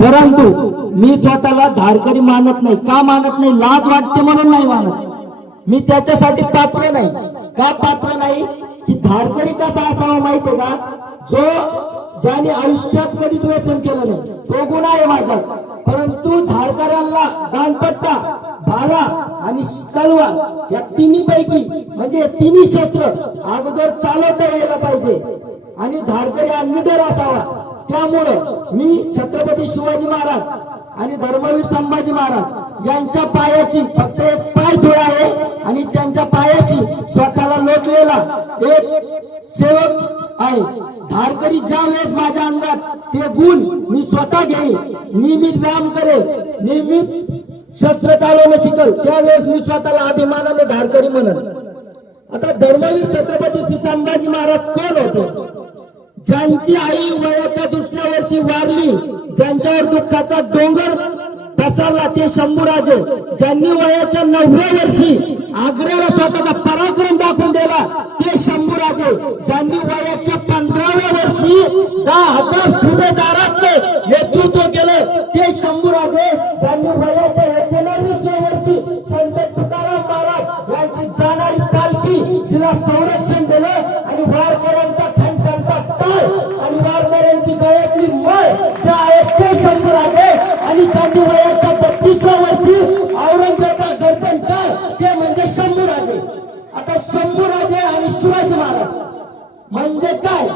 परंतु मी स्वतःला धारकरी मानत नाही. का मानत नाही? लाज वाटते म्हणून नाही मानत. मी त्याच्यासाठी पात्र नाही. का पात्र नाही? की धारकरी कसा असावा माहितीये का? ज्याने आयुष्यात कधीच व्यसन केलं नाही तो गुन्हा आहे माझा. परंतु धारकऱ्यांना दानपट्टा, भाला आणि तलवार या तिन्हीपैकी म्हणजे तिन्ही शस्त्र अगोदर चालवता यायला पाहिजे आणि धारकरी हा निडर असावा. त्यामुळं मी छत्रपती शिवाजी महाराज आणि धर्मवीर संभाजी महाराज यांच्या पायाची फक्त एक पाय थोडा आहे आणि त्यांच्या पायाशी स्वतःला लोटलेला एक सेवक आहे. धारकरी ज्या वेळेस माझ्या अंगात ते गुण मी स्वतः घेईन, नियमित व्यायाम करेल, नियमित शस्त्र चालवणं शिकल, त्यावेळेस मी स्वतःला अभिमानाने धारकरी म्हणत. आता धर्मवीर छत्रपती संभाजी महाराज कोण होते? ज्यांची आई वयाच्या दुसऱ्या वर्षी वारली, ज्यांच्यावर दुःखाचा डोंगर पसरला ते शंभूराजे, ज्यांनी वयाच्या 9व्या वर्षी आग्र्याला स्वतःचा पराक्रम दाखवून दिला ते शंभूराजे, ज्यांनी वयाच्या 15व्या वर्षी 10,000 सुभेदारांचं नेतृत्व केलं ते शंभूराजे, ज्यांनी वयाच्या 19व्या वर्षी संत तुकाराम महाराज यांची जाणारी पालखी तिला संरक्षण दिलं आणि वारकऱ्यांचा खणखणता टाळ आणि वारकऱ्यांची गळ्यातली मळ ज्या आहेत ते शंभूराजे, आणि ज्यांनी वयाच्या 32व्या वर्षी औरंगजेबाचा गर्दन टाळ ते म्हणजे शंभूराजे. आता शंभूराजे आणि शिवाजी महाराज म्हणजे काय?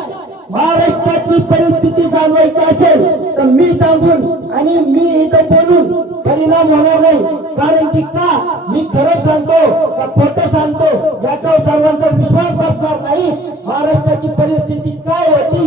महाराष्ट्राची परिस्थिती जाणवायची असेल तर मी सांगून आणि मी इथं बोलून परिणाम होणार नाही. कारण की का मी खरं सांगतो का खोटं सांगतो याच्यावर सर्वांचा विश्वास बसणार नाही. महाराष्ट्राची परिस्थिती काय होती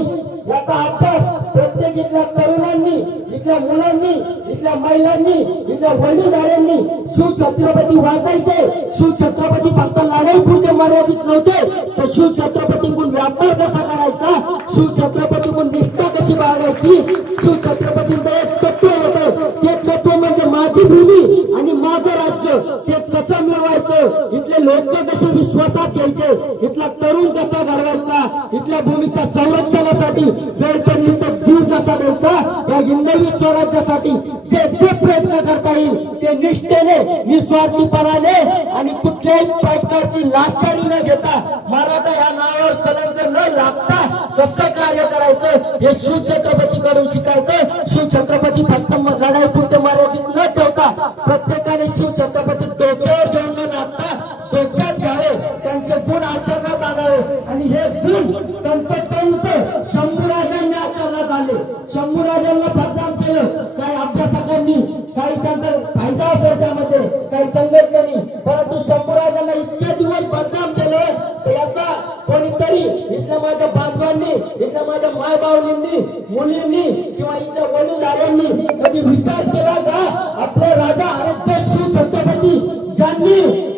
याचा अभ्यास प्रत्येक इथल्या तरुणांनी, इथल्या मुलांनी, इथल्या महिलांनी, इथल्या वडीलधाऱ्यांनी शिवछत्रपती वाचायचे. शिवछत्रपती फक्त लढाईपुरते मर्यादित नव्हते, तर शिवछत्रपतींकडून व्यापार कसा करायचा, शिवछत्रपतींकडून निष्ठा कशी बाळगायची. शिवछत्रपतींचं एक तत्व होतं, ते तत्व म्हणजे माझी भूमी आणि माझं राज्य. ते कसं मिळवायचं, इथले लोक कसे विश्वासात घ्यायचे, इथला तरुण कसा घडवायचा, इथल्या भूमीच्या संरक्षणासाठी वेळपर्यंत जीव कसा द्यायचा, या हिंदवी स्वराज्यासाठी जे जे प्रयत्न करता येईल ते निष्ठेने, निस्वार्थीपणाने आणि कुठल्याही प्रकारची लाचारी न घेता, मराठा या नावावर कलंक न लागता कसं कार्य करायचं हे शिवछत्रपतीकडून शिकायचं. शिवछत्रपती फक्त लढाईपुरते मर्यादित न ठेवता प्रत्येकाने शिवछत्रपती डोक्यावर घेऊन न नाचता डोक्यात घ्यावे, त्यांचे गुण आचरणात आणावे आणि हे गुण तंतोतंत शंभूराजांनी आचरणात आले. शंभूराजांना बदनाम केलं काही अभ्यासकांनी, काही त्यांचा फायदा असेल त्यामध्ये, काही संघटनांनी, परंतु शंभूराजांना इतके दिवस बदनाम केलं तर याचा कोणीतरी इथल्या माझ्या बांधवांनी, इथल्या माझ्या मायबावलींनी, मुलींनी किंवा इथल्या वडीलधाऱ्यांनी कधी विचार केला का आपले राजा अरे शिवछत्रपती ज्यांनी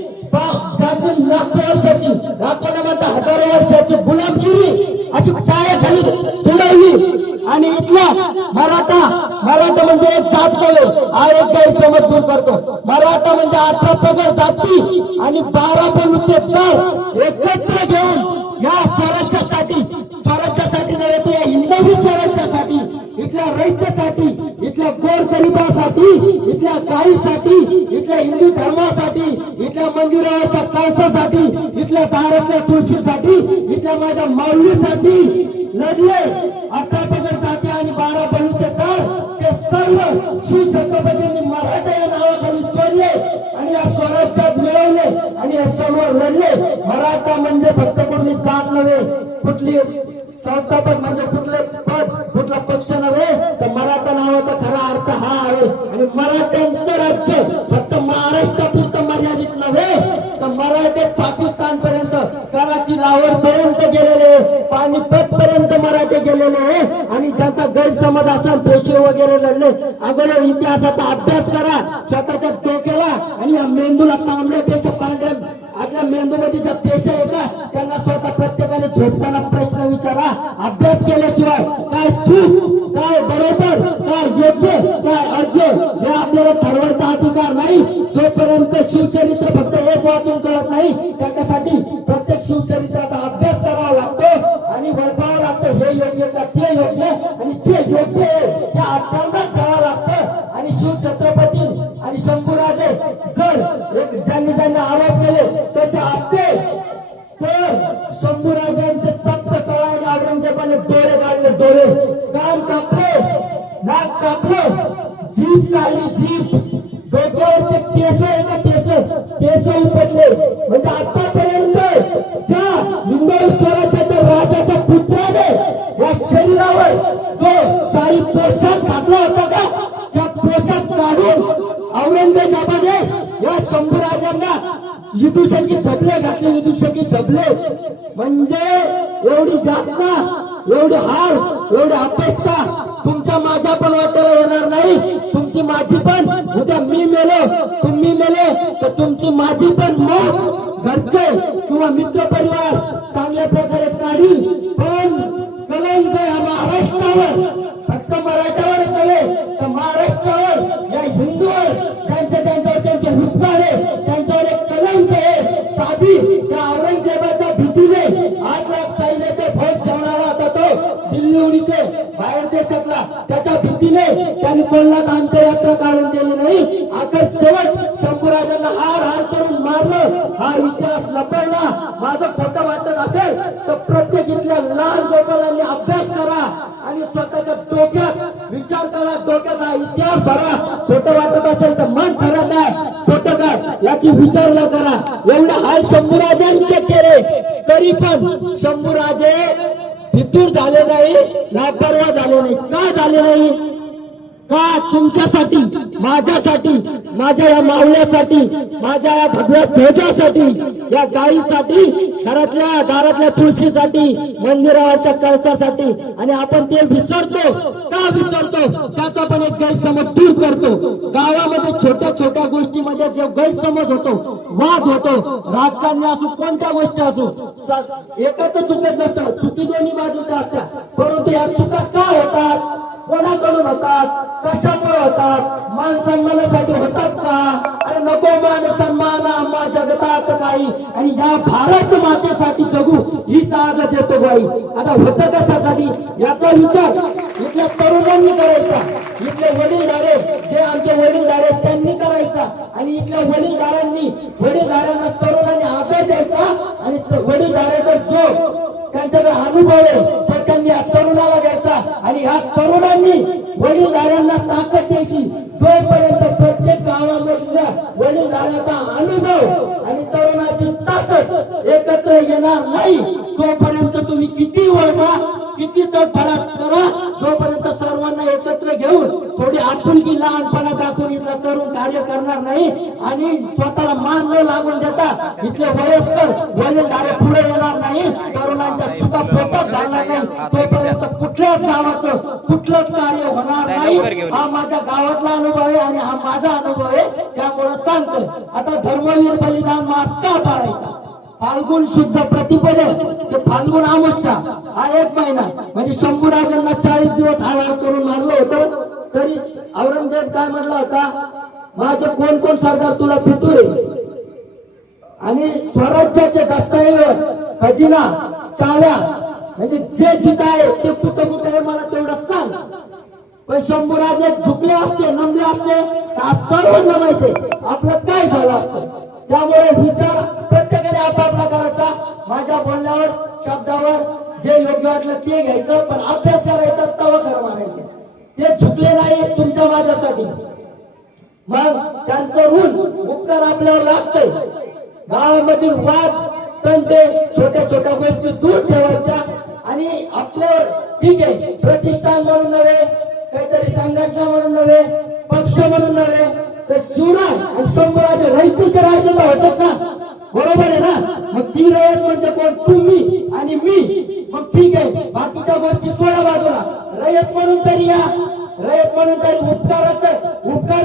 लाखो वर्षाची, लाखो न म्हणता हजारो वर्षाची गुलामगिरी अशी पायाखाली तुडवली आणि इथला मराठा म्हणजे एक जात नव्हे, हा एक गैरसमज दूर करतो. मराठा म्हणजे 18 पगड जाती आणि 12 बलुते तळ एकत्र घेऊन या स्वराज्यासाठी नव्हे तर या हिंदवी स्वराज्यासाठी, इथल्या रयतेसाठी, इथल्या गोरगरिबासाठी, इथल्या गायीसाठी, इथल्या हिंदू धर्मासाठी, इथल्या मंदिरावरच्या कळसासाठी, इथल्या दारातल्या तुळशीसाठी, इथल्या माझ्या माऊलीसाठी लढले. 18 पगड जाती आणि 12 बलुते तळ ते सर्व शिवछत्रपतींनी मराठा या नावाखाली चोरले आणि या स्वराज्यात मिळवले आणि या सर्व लढले. मराठा म्हणजे फक्त कुठली जात नव्हे, कुठली संस्थापक म्हणजे कुठले पद, कुठला पक्ष नव्हे, तर मराठा नावाचा खरा अर्थ हा आहे. आणि मराठ्यांचं राज्य फक्त महाराष्ट्रापुरतं मर्यादित नव्हे, तर मराठे पाकिस्तान पर्यंत, कराची लाहोर पर्यंत गेलेले, पानिपत पर्यंत मराठे गेलेले. आणि ज्याचा गैरसमज असेल पेशवे वगैरे लढले, अगोदर इतिहासाचा अभ्यास करा स्वतःच्या डोक्याला आणि या मेंदूला तांबड्या पेशा, पांढऱ्या आपल्या मेंदूमध्ये ज्या पेशा आहे का त्यांना स्वतः प्रत्येकाने झोपताना प्रश्न विचारा. अभ्यास केल्याशिवाय काय चूक, काय बरोबर, काय योग्य, काय अयोग्य हे आपल्याला ठरवायचा अधिकार नाही. जोपर्यंत शिवचरित्र फक्त एक वाचून कळत नाही, त्याच्यासाठी प्रत्येक शिवचरित्राचा अभ्यास करावा लागतो आणि ओळखावा लागतो हे योग्य का ते योग्य, आणि जे योग्य हे अचानक करावं लागतं आणि शिवछत्रपती आणि शंभूराजे जर ज्यांनी ज्यांनी आरोप केले तसे असते तर शंभूराजांचे तप्त सळाने औरंगजेबाने डोळे काढले, डोळे कान कापले, नाक कापलं, जीभ काढली, जीभ डोक्यावरचे केस आहे का केस उपटले. म्हणजे आतापर्यंत ज्या हिंदवी स्वराज्याच्या राजाच्या पुत्राने या शरीरावर जो शाही पोशाख घातला होता का त्या पोशाख काढून औरंगजेबाने या शंभूराजांना विदूषकी झबले घातले, विदूषकी झबले. म्हणजे एवढी यातना, एवढी हाल, एवढी अपेक्षा तुमच्या माझ्या पण वाट्याला येणार नाही. तुमची माझी पण उद्या मी मेलो, तुम्ही मेले तर तुमची माझी पण मग घरचे किंवा मित्र परिवार चांगल्या प्रकारे काढी. पण कलंक या महाराष्ट्रावर, फक्त मराठ्यावर नव्हे तर महाराष्ट्रावर, या हिंदूवर ज्यांच्यावर त्यांचे हुक्क आहे त्यांच्यावर एक कलंक आहे. साधी त्या औरंगजेबाच्या भीतीने 8 लाख सैन्याचे फौज घेऊन आला होता तो दिल्लीहून इथे बाहेर देशातला. त्याच्या भीतीने त्यांनी कोणाला अंत्ययात्रा काढून दिली नाही. आखर शेवट शंभूराजांना हार करून मारलं. हा इतिहास लपवला. माझं खोटं वाटत असेल तर प्रत्येक इथल्या लहान गोपालांनी अभ्यास करा आणि स्वतःच्या डोक्यात विचार करा, डोक्याचा इतिहास भरा. खोटं वाटत असेल तर मन खरं काय खोटं काय याची विचारणा करा. एवढे हाल शंभूराजांचे केले तरी पण शंभूराजे फितूर झाले नाही, लापरवाह झाले नाही. का झाले नाही? का तुमच्यासाठी, माझ्यासाठी, माझ्या या मावल्यासाठी, माझ्या या भगव्या ध्वजासाठी, या गायीसाठी, घरातल्या दारातल्या तुळशीसाठी, मंदिरावरच्या कळसासाठी. आणि आपण ते विसरतो. का विसरतो? त्याचा पण एक गैरसमज दूर करतो. गावामध्ये छोट्या छोट्या गोष्टीमध्ये जो गैरसमज होतो, वाद होतो, राजकारणी असो कोणत्या गोष्टी असो, एकच चुकत नसतं, चुकी दोन्ही बाजूच्या असतात. परंतु या चुका का होतात, कोणाकडून होतात, कशामुळे होतात, मान सन्मानासाठी होतात का? अरे नको मान सन्मान आम्हा जगतात काही, आणि या भारत मातेसाठी जगू हीच आज देतो बाई. आता होतं कशासाठी याचा विचार इथल्या तरुणांनी करायचा. इथले वडीलधारे जे आमचे वडीलधारे त्यांनी करायचा. आणि इथल्या वडीलधाऱ्यांना तरुणांनी आदर द्यायचा. आणि वडीलधाऱ्याकडे जो त्यांच्याकडे अनुभव आहे तो त्यांनी या तरुणाला द्यायचा. आणि या तरुणांनी वडीलधाऱ्यांना ताकद द्यायची. जोपर्यंत प्रत्येक गावामधल्या वडीलधाऱ्याचा अनुभव आणि तरुणाची ताकद एकत्र येणार नाही तोपर्यंत तुम्ही किती वळवा, किती तडफडाट करा, जोपर्यंत सर्वांना एकत्र घेऊन थोडी आपुलकी लहानपणा दाखवून इथला तरुण कार्य करणार नाही आणि स्वतःला मान न लागून देता इथले वयस्कर वडीलधारे पुढे येणार नाही, तरुणांच्या चुका पोटात घालणार नाही, तोपर्यंत कुठल्याच गावाचं कुठलंच कार्य होणार नाही. हा माझ्या गावातला अनुभव आहे आणि हा माझा अनुभव आहे. त्यामुळे सांगतोय आता धर्मवीर बलिदान मास का पाळायचा? फाल्गुन शुद्ध प्रतिपदे ते फाल्गुन अमावस्या हा 1 महिना. म्हणजे शंभूराजांना 40 दिवस हार करून मारलं होतं. तरी औरंगजेब काय म्हटला होता, माझे कोण कोण सरदार तुला फितूर आहे. आणि स्वराज्याचे दस्तऐवज, खजिना, चाव्या, म्हणजे जे जिथं आहे ते कुठं कुठं आहे मला तेवढं सांग. पण शंभूराजे झुकले असते, नमले असते तर सर्वांना माहिती आपलं काय झालं असतं. त्यामुळे विचार प्रत्येकाने आपापला करायचा. माझ्या बोलण्यावर शब्दावर जे योग्य वाटलं ते घ्यायचं, पण अभ्यास करायचा, तव खरं मारायचं. ते झुकले नाही तुमच्या माझ्यासाठी, मग त्यांचं ऋण उपकार आपल्यावर लागतंय. गावामधील वाद तंटे छोट्या छोट्या गोष्टी दूर ठेवायच्या आणि आपल्यावर ठीक आहे प्रतिष्ठान म्हणून नव्हे, काहीतरी संघटना म्हणून नव्हे, पक्ष म्हणून नव्हे, तर शिवराय आणि शंभूराजे रयतेचे राज्य होतात ना, बरोबर आहे ना. मग ती रयत म्हणजे कोण? तुम्ही आणि मी. मग ठीक आहे बाकीच्या गोष्टी सोडा बाजूला. रयत म्हणून तरी या, रयत म्हणून तरी उपकार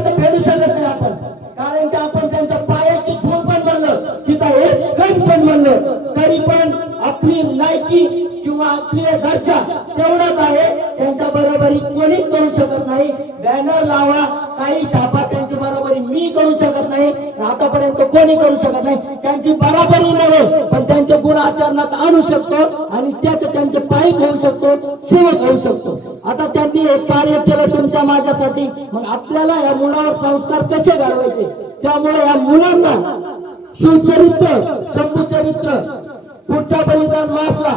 तर फेडू शकत नाही आपण, कारण की आपण त्यांच्या पायाची धूळ पण म्हणलं, तिचा एक कण पण म्हणलं तरी पण आपली लायकी किंवा आपली दर्जा तेवढाच आहे. त्यांच्या बरोबरी कोणीच करू शकत नाही. बॅनर लावा, काही छापा, त्यांची बरोबरी मी करू शकत नाही. आता आतापर्यंत कोणी करू शकत नाही. त्यांची बराबरी नव्हे पण त्यांचे गुण आचरणात आणू शकतो आणि त्यांचे पायी होऊ शकतो, सेवक होऊ शकतो. आता त्यांनी एक कार्य केलं तुमच्या माझ्यासाठी, मग आपल्याला या मुलावर संस्कार कसे घडवायचे, त्यामुळे या मुलांना शिवचरित्र, शंभूचरित्र, पुढच्या बलिदान मासला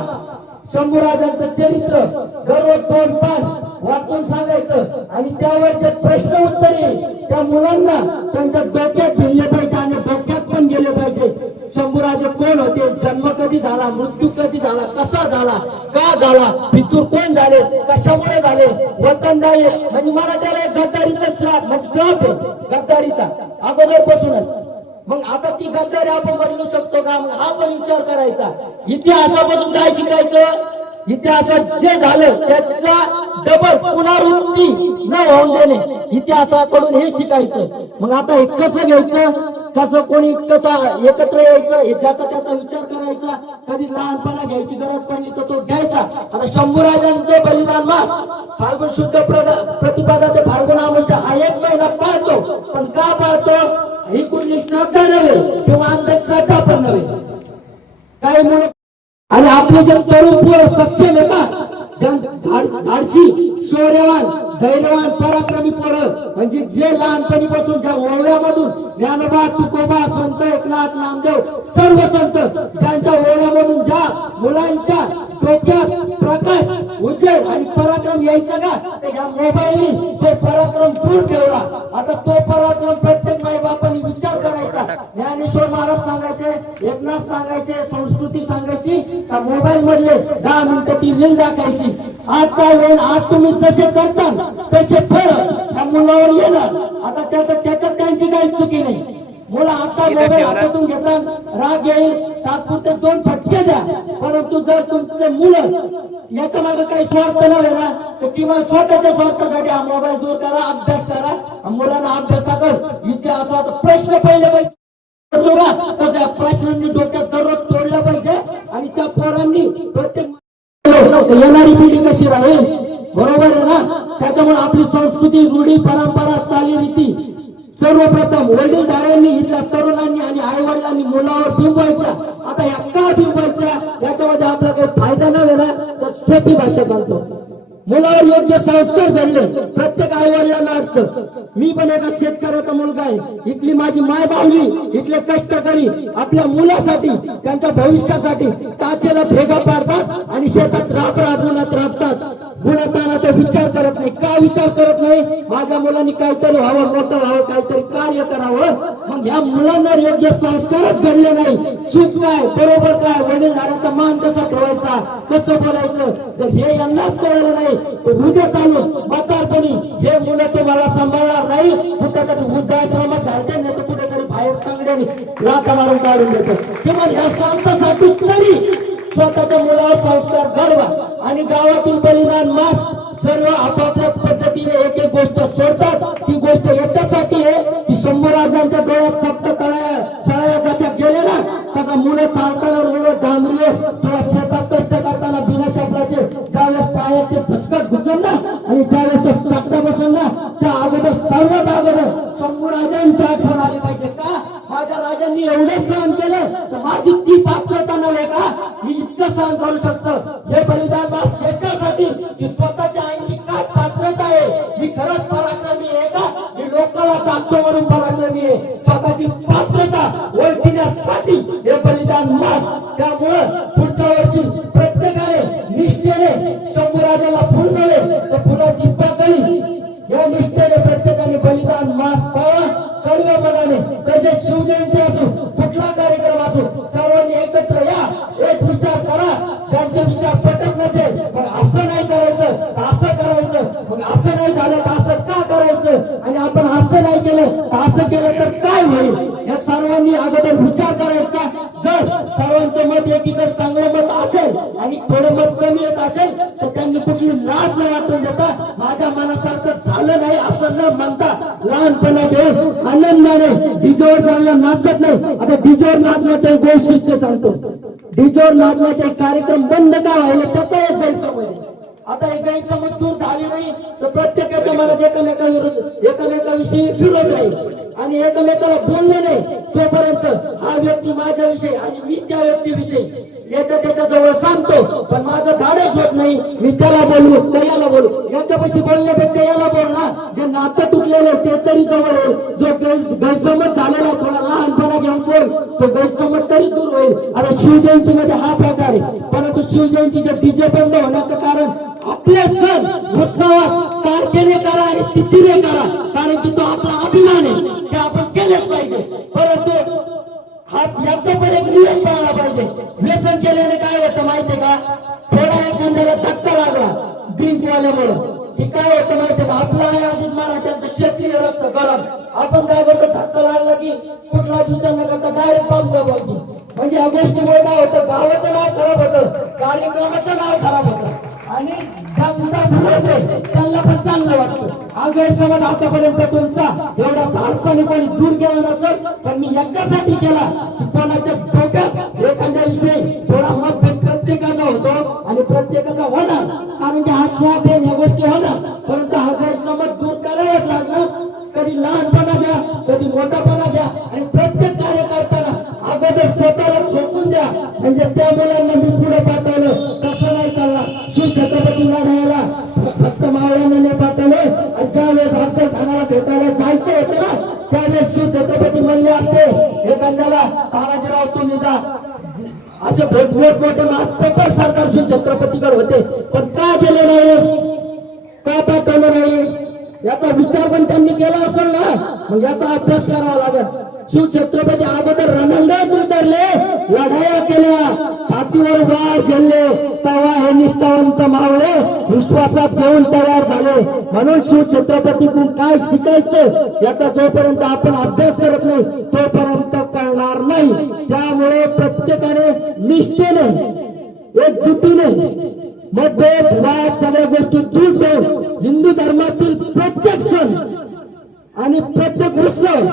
शंभूराजांचं चरित्र दररोज 2 पान वाचून सांगायचं आणि त्यावरचे प्रश्न उत्तरे त्या मुलांना त्यांच्या डोक्यात भिनले पाहिजे आणि डोक्यात पण गेले पाहिजे. शंभूराजे कोण होते, जन्म कधी झाला, मृत्यू कधी झाला, कसा झाला, का झाला, फितूर कोण झाले, कशामुळे झाले, वतनदायी म्हणजे मराठ्याला एक गद्दारीचा श्राप म्हणजे श्राप आहे गद्दारीचा अगोदरपासूनच. मग आता ती गद्दारी आपण बदलू शकतो का, मग हा पण विचार करायचा. इतिहासापासून काय शिकायचं, इतिहासात जे झालं त्याचा डबल पुनरावृत्ती न होऊन देणे, इतिहासाकडून हे शिकायचं. मग आता हे कसं घ्यायचं, कसं कोणी कसा एकत्र यायचं, ज्याचा त्याचा विचार करायचा. कधी लहानपणा घ्यायची गरज पडली तर तो घ्यायचा. आता शंभूराजांचं बलिदान मास फाल्गुन शुद्ध प्रतिपदा ते फाल्गुन अमावस्या हा 1 महिना पाळतो. पण का पाळतो, ही कुठली श्रद्धा नव्हे किंवा अंधश्रद्धा पण नव्हे. काही मुलं आणि आपले जे तरुण पोरं सक्षम आहे का, धाडसी, शौर्यवान, धैर्यवान, पराक्रमी पोरं म्हणजे जे लहानपणीपासून ज्या ओव्यामधून ज्ञानोबा, तुकोबा, संत एकनाथ, नामदेव सर्व संत ज्यांच्या ओव्यामधून ज्या मुलांच्या डोक्यात प्रकाश, उजेड आणि पराक्रम यायचा का, या मोबाईलनी तो पराक्रम दूर ठेवला. आता तो पराक्रम प्रत्येक माई बापांनी विचार करायचा. ज्ञानेश्वर महाराज सांगायचे, एकनाथ सांगायचे, संस्कृती सांगायची का मोबाईल मधले 10 मिनिटं ती रील दाखायची. आज काय होईल, आज तुम्ही जसे करता तसे फळ त्या मुलावर येणार. आता त्याच्यात त्यांची काही चुकी नाही. मुलं आता मोबाईल हातातून घेतात, राग येईल, तात्पुरते 2 फटके द्या. परंतु जर तुमचे मुलं याच्या मागे काही स्वार्थ नव्हे ना, तर किंवा स्वतःच्या स्वार्थासाठी हा मोबाईल दूर करा, अभ्यास करा. मुलांना अभ्यासाकडे इतिहासात प्रश्न पहिले पाहिजे तसं प्रश्नांनी डोक्यात दररोज तोडलं पाहिजे आणि त्या पोरांनी प्रत्येक येणारी पिढी कशी राहील, बरोबर आहे ना. त्याच्यामुळे आपली संस्कृती, रूढी, परंपरा, चालीरीती सर्वप्रथम वडीलधाऱ्यांनी, इथल्या तरुणांनी आणि आई वडिलांनी मुलावर बिंबवायच्या. आता या का बिंबवायच्या, याच्यामध्ये आपला काही फायदा नव्हे ना, तर सोपी भाषा सांगतो. मुलावर योग्य संस्कार घडले. प्रत्येक आई वडिलांना वाटतं मी पण एका शेतकऱ्याचा मुलगा आहे, इथली माझी माय बावली, इथले कष्टकरी आपल्या मुलासाठी, त्यांच्या भविष्यासाठी काचेला भेगा पाडतात आणि शेतात राबराबुनात राबतात. गुणतानाचा विचार करत नाही. का विचार करत नाही, माझ्या मुलांनी काहीतरी व्हावं, मोठं व्हावं, काहीतरी कार्य करावं. मग या मुलांना योग्य संस्कारच घडले नाही. चूक काय, बरोबर काय, वडीलधाऱ्याचा मान कसा ठेवायचा, कसं बोलायचं, जर हे यांनाच कळलं नाही तर उद्या चालून म्हातारपणी हे मुलं तुम्हाला सांभाळणार नाही. कुठेतरी वृद्धाश्रमात घालते, नाही तर कुठेतरी बाहेर तांगड्याने लाथा मारून काढून देतात. किंवा या स्वार्थासाठी तरी स्वतःच्या मुलावर संस्कार घडवा. आणि गावातील बलिदान मास सर्व आपापल्या पद्धतीने एक एक गोष्ट सोडतात. ती गोष्ट याच्यासाठी आहे की शंभूराजांच्या डोळ्यात सप्त सळया जशा गेले ना, तसा मुलं चालताना रोड डांबरीवर किंवा शेतात कष्ट करताना बिना चपलाचे ज्यावेळेस पायात ते धसकट घुसल ना आणि ज्यावेळेस तो चपटा बसल ना, त्या अगोदर सर्वात अगोदर शंभूराजांची आठवण आली पाहिजे. का माझ्या राजांनी एवढं सहन केलं तर माझी ती पात्रता नव्हे का, मी इतकं सहन करू शकतो. हे बलिदान मास याच्यासाठी की स्वतःच्या आणखी काय पात्रता आहे, मी खरंच पराक्रमी आहे का, मी लोकांना टाकतो म्हणून पराक्रमी आहे. स्वतःची पात्रता ओळखण्यासाठी हे बलिदान मास. त्यामुळं पुढच्या वर्षी प्रत्येकाने निष्ठेने शंभूराजाला फुल नव्हे तर फुलाची पाकळी या निष्ठेने प्रत्येकाने बलिदान मास पाळा. कडव्या मनाने, तसेच शिवजयंती असो, कुठला कार्यक्रम असो, सर्वांनी एकत्र या, एक विचार करा. ज्यांचे विचार पटत नसेल पण असं नाही करायचं, असं करायचं, मग असं नाही झालं तर असं का करायचं, आणि आपण असं नाही केलं तर असं केलं तर काय होईल, या सर्वांनी अगोदर विचार करायचा. जर सर्वांचं मत एकीकडे चांगलं मत असेल आणि थोडं मत कमी येत असेल तर त्यांनी कुठली लाज न वाटून देता, माझ्या मनासारखं झालं नाही असं न म्हणता लहानपणा घेऊन आनंदाने डीजेवर चांगला नाचत नाही. आता डीजेवर नाचण्याचं एक वैशिष्ट्य सांगतो. डीजेवर नाचण्याचे कार्यक्रम बंद का व्हायला त्याचा एक गैरसमज आहे. आता एक गैरसमज दूर झाली नाही तर प्रत्येकाच्या मनात एकमेकाविषयी विरोध राहील आणि एकमेकाला बोलले नाही तोपर्यंत हा व्यक्ती माझ्याविषयी आणि मी त्या व्यक्तीविषयी त्याच्या जवळ सांगतो, पण माझं धाडस होत नाही. मी त्याला बोलू त्याला बोलू, याच्यापाशी बोलण्यापेक्षा याला बोल ना. जे नातं तुटलेलं ते तरी जवळ येईल, जो गैरसमज झालेला थोडा लहानपणा घेऊन बोल, तो गैरसमज तरी दूर होईल. आता शिवजयंतीमध्ये हा प्रकार आहे, परंतु शिवजयंतीचे डीजे बंद होण्याचं कारण आपले सण उत्सवात तारखेने करा आणि तिथीने करा, कारण की तो आपला अभिमान आहे, ते आपण केलेच पाहिजे. परंतु हा याचा पण एक नियम पाळला पाहिजे. व्यसन केल्याने काय होतं माहितीये का, थोडा एखाद्याला धक्का लागला ड्रिंक वाल्यामुळे की काय होतं माहितीये का, आपला आहे आधीच मराठ्यांचं क्षेत्रीय रक्त गरम, आपण काय करतो धक्का लागला की कुठलाच विचार न करता डायरेक्ट पाहून बोलतो. म्हणजे या गोष्टीमुळे काय होतं, गावाचं नाव खराब होतं, कार्यक्रमाचं नाव खराब होतं आणि त्यांना पण चांगलं वाटतं. हा गैरसमज आतापर्यंत तुमचा एवढा धाडसाने कोणी दूर केला नसेल, पण मी याच्यासाठी केला की कोणाच्या डोक्यात एखाद्या विषयी थोडा मतभेद प्रत्येकाचा होतो आणि प्रत्येकाचा होणार, कारण की हा स्वाद आहे या गोष्टी होणार. परंतु हा गैरसमज दूर करावाच लागणार. कधी लहानपणा घ्या, कधी मोठापणा घ्या आणि प्रत्येक कार्यकर्त्याला अगोदर स्वतःला झोपून द्या. म्हणजे त्या मुलांना मी पुढे पाठवलं तसं नाही चालणार. शिव छत्रपती लढायला फक्त मावळ्यांना नाही पाठवलं, आणि ज्या वेळेस आमच्या ठाण्याला भेटायला जायचं होतं ना, त्यावेळेस शिव छत्रपती म्हणले असते एखाद्याला तानाजीराव तुम्ही जा, असे मोठमोठे महात्मा सरकार शिव छत्रपतीकडे होते, पण का गेले नाही, का पाठवलं नाही, याचा विचार पण त्यांनी केला असेल ना. मग याचा अभ्यास करावा लागेल. शिव छत्रपती अगोदर रणांगणात उतरले, लढाया केल्या, छातीवर वार झेलले, तेव्हा हे निष्ठावंत मावळे विश्वासात घेऊन तयार झाले. म्हणून शिव छत्रपतीकडून काय शिकायचं याचा जोपर्यंत आपण अभ्यास करत नाही तोपर्यंत कळणार नाही. त्यामुळे प्रत्येकाने निष्ठेने एकजुटीने मतभेद वाद सगळ्या गोष्टी दूर ठेवून हिंदू धर्मातील प्रत्येक सण आणि प्रत्येक उत्सव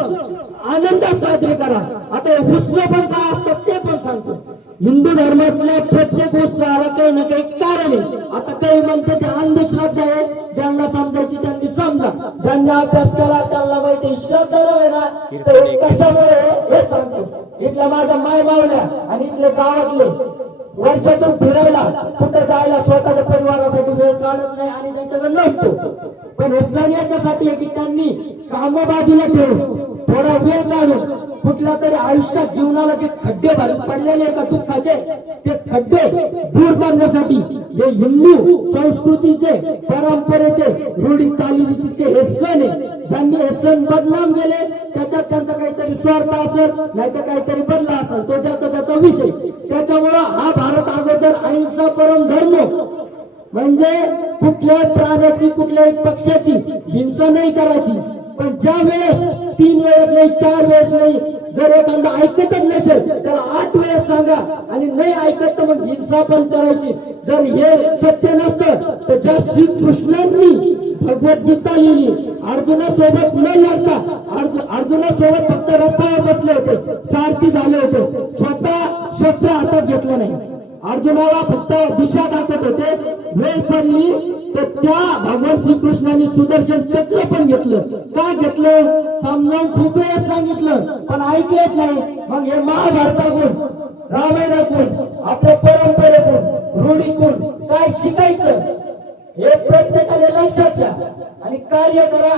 आनंदात साजरे करा. आता उत्सव पण काय असतात ते पण सांगतो. हिंदू धर्मातल्या प्रत्येक उत्सवाला काही ना काही कारण आहे. आता काही म्हणते ते अंधश्रद्धा आहे, ज्यांना समजायची त्यांनी समजा, ज्यांना अभ्यास करा त्यांना माहिती श्रद्धा आहे ना, तर कशामुळे हे सांगतो. इथल्या माझ्या माय मावल्या आणि इथले गावातले वर्षातून फिरायला कुठे जायला स्वतःच्या परिवारासाठी वेळ काढत नाही आणि त्यांच्याकडे नसतो, पण हे सण याच्यासाठी आहे की त्यांनी काम बाजूला ठेवून थोडा वेळ काढून कुठल्या तरी आयुष्यात जीवनाला जे खड्डे पडलेले का दुःखाचे ते खड्डे दूर करण्यासाठी हे हिंदू संस्कृतीचे परंपरेचे रूढी चालीरीतीचे हे सण आहे. ज्यांनी हे सण बदनाम गेले त्याच्यात त्यांचा काहीतरी स्वार्थ असेल, नाही तर काहीतरी बदला असेल, तो ज्याचा त्याचा विषय. त्याच्यामुळं हा भारत अगोदर अहिंसा परम धर्म, म्हणजे कुठल्याही प्राण्याची कुठल्याही पक्षाची हिंसा नाही करायची. पण ज्या वेळेस 3 वेळेस नाही 4 वेळेस नाही, जर एखादा ऐकतच नसेल त्याला 8 वेळेस सांगा, आणि नाही ऐकत तर मग हिंसा पण करायची. जर हे सत्य नसतं तर ज्या श्रीकृष्णांनी भगवद्गीता लिहिली, अर्जुनासोबत न लढता अर्जुनासोबत फक्त रथावर बसले होते, सारथी झाले होते, स्वतः शस्त्र हातात घेतलं नाही. अर्जुनाला फक्त दिशा दाखवत होते. वेळ पडली तर त्या भगवान श्रीकृष्णाने सुदर्शन चक्र पण घेतलं. का घेतलं समजावून खूप वेळेस सांगितलं, पण ऐकलेच नाही. मग हे महाभारताकडून रामायणाकडून आपल्या परंपरेकडून रूढीकडून काय शिकायचं हे प्रत्येकाने लक्षात घ्या आणि कार्य करा.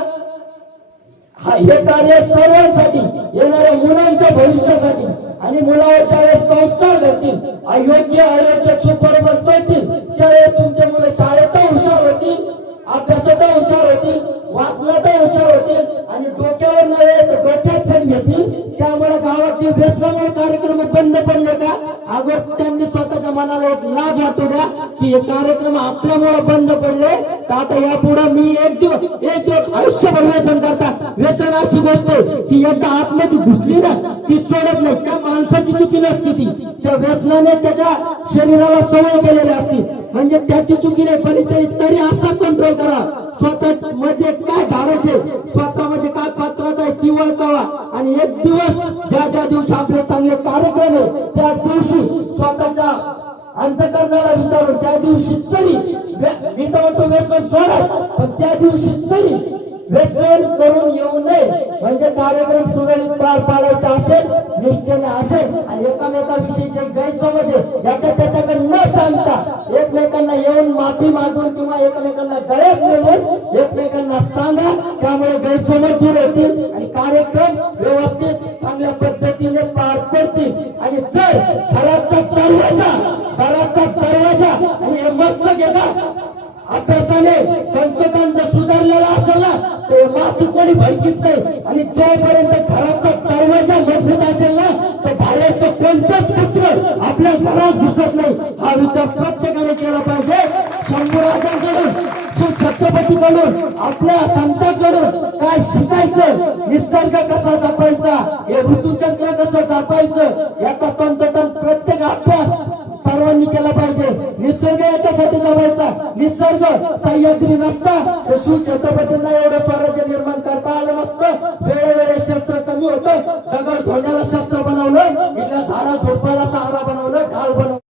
हे कार्य सर्वांसाठी, येणाऱ्या मुलांच्या भविष्यासाठी, आणि मुलावर ज्यावेळेस संस्कार घडतील, अयोग्य सुपरबल पडतील, त्यावेळेस तुमच्या मुलं शाळेत हुशार होतील, अभ्यासात हुशार होतील, वागण्यात हुशार होतील, आणि डोक्यावर नव्हे तर डोक्यात पण घेतील. त्यामुळे गावाचे व्यसनामुळे कार्यक्रम बंद पडले का अगोदर त्यांनी स्वतःच्या मनाला एक लाज वाटू द्या की हे कार्यक्रम आपल्यामुळे बंद पडले, तर आता यापुढे मी एक दिवस आयुष्यभर व्यसन करता. व्यसन अशी गोष्ट आहे की एकदा आतमध्ये घुसली ना ती सोडत नाही. त्या माणसाची चुकी नसती ती, त्या व्यसनाने त्याच्या शरीराला सवय केलेली असती, म्हणजे त्याची चुकी नाही. पण तरी असा कंट्रोल करा स्वतः मध्ये काय धाडस आहे, स्वतःमध्ये काय पात्रता आहे ती ओळखावा. आणि एक दिवस ज्या दिवशी आपले चांगले कार्यक्रम आहे त्या दिवशी स्वतःच्या अंतकरणाला विचारून त्या दिवशी तरी मी तर म्हणतो व्यसन सोडा, पण त्या दिवशी तरी व्यसन करून येऊ नये. म्हणजे कार्यक्रम सुरळीत पार पाडायचा असेल, निष्ठेने असेल आणि एकामेकाविषयीचे गैरसमज याच्या त्याच्याकडे न सांगता एकमेकांना येऊन माफी मागून किंवा एकमेकांना गळ्यात मिळवून एकमेकांना सांगा. त्यामुळे गैरसमज दूर होतील आणि कार्यक्रम व्यवस्थित चांगल्या पद्धतीने पार पडतील. आणि जर घराचा दरवाजा आणि हे मस्त गेला अभ्यासाने तंतोतंत सुधारलेला असेल ना ते माती कोणी भडकीत नाही. आणि जोपर्यंत घराचा दरवाजा मजबूत असेल ना तर बाहेरचं कोणतंच कुत्र आपल्या घरात घुसत नाही. हा विचार प्रत्येकाने केला पाहिजे. शंभूराजांकडून छत्रपतीकडून आपल्या संतांकडून काय शिकायचं, निसर्ग कसा जपायचा, हे ऋतुचक्र कसं जपायचं याचा तंतोतंत प्रत्येक अभ्यास सर्वांनी केला पाहिजे. निसर्ग याच्यासाठी जपायचा. निसर्ग सह्याद्री नसता तर शिवछत्रपतींना एवढं स्वराज्य निर्माण करता आलं नसतं.